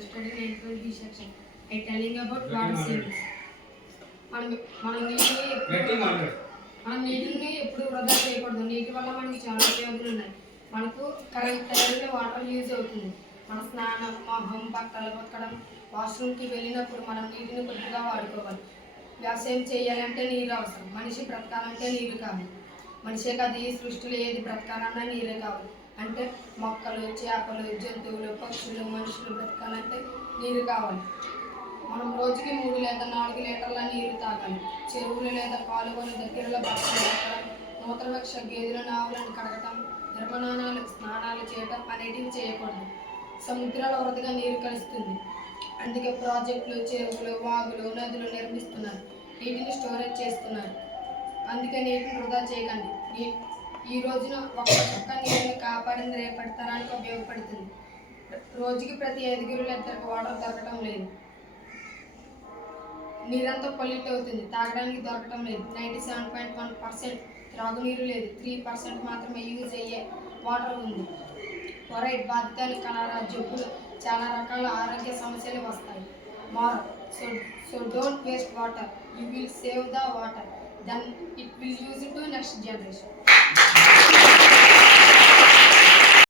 Study 9.B section. I telling about water savings. మనం నీటిని ఎప్పుడు వృధా చేయకూడదు. నీటి వల్ల మనకి చాలా ఉపయోగాలు ఉన్నాయి. మనకు కరెంట్ వాటర్ యూజ్ అవుతుంది. మన స్నానం, మొహం, బట్టలు ఉతకడం, వాష్రూమ్కి వెళ్ళినప్పుడు మనం నీటిని కొద్దిగా వాడుకోవాలి. వ్యవసాయం చేయాలంటే నీరు అవసరం. మనిషి బ్రతకాలంటే నీరు కావాలి. మనిషే కాదు, ఈ సృష్టిలో ఏది బ్రతకాలన్నా నీరే కావాలి. అంటే మొక్కలు, చేపలు, జంతువులు, పక్షులు, మనుషులు బ్రతకాలంటే నీరు కావాలి. మనం రోజుకి 3 లేదా 4 లీటర్ల నీరు తాగాలి. చెరువులు లేదా కాలువలు దగ్గరలో బట్టలు ఉతకడం, మూత్రవక్ష గేదెలను, ఆవులను కడగటం, నిర్మనాలు, స్నానాలు చేయడం అనేటివి చేయకూడదు. సముద్రాల వరదగా నీరు కలుస్తుంది. అందుకే ప్రాజెక్టులు, చెరువులు, వాగులు, నదులు నిర్మిస్తున్నారు. నీటిని స్టోరేజ్ చేస్తున్నారు. అందుకే నీటిని వృధా చేయకండి. ఈ రోజున ఒక్క చుక్క నీటిని కాపాడింది రేపటి తరానికి ఉపయోగపడుతుంది. రోజుకి ప్రతి 5 లీటర్లకు వాటర్ దొరకటం లేదు. నీరంతా పొల్యూట్ అవుతుంది. తాగడానికి దొరకటం లేదు. 97.1% త్రాగునీరు లేదు. 3% మాత్రమే యూజ్ అయ్యే వాటర్ ఉంది. ఫ్లోరైడ్ బాధితాలు, కలరా, జబ్బులు, చాలా రకాల ఆరోగ్య సమస్యలు వస్తాయి. So don't waste water. You will save the water. Then it will use it to next generation.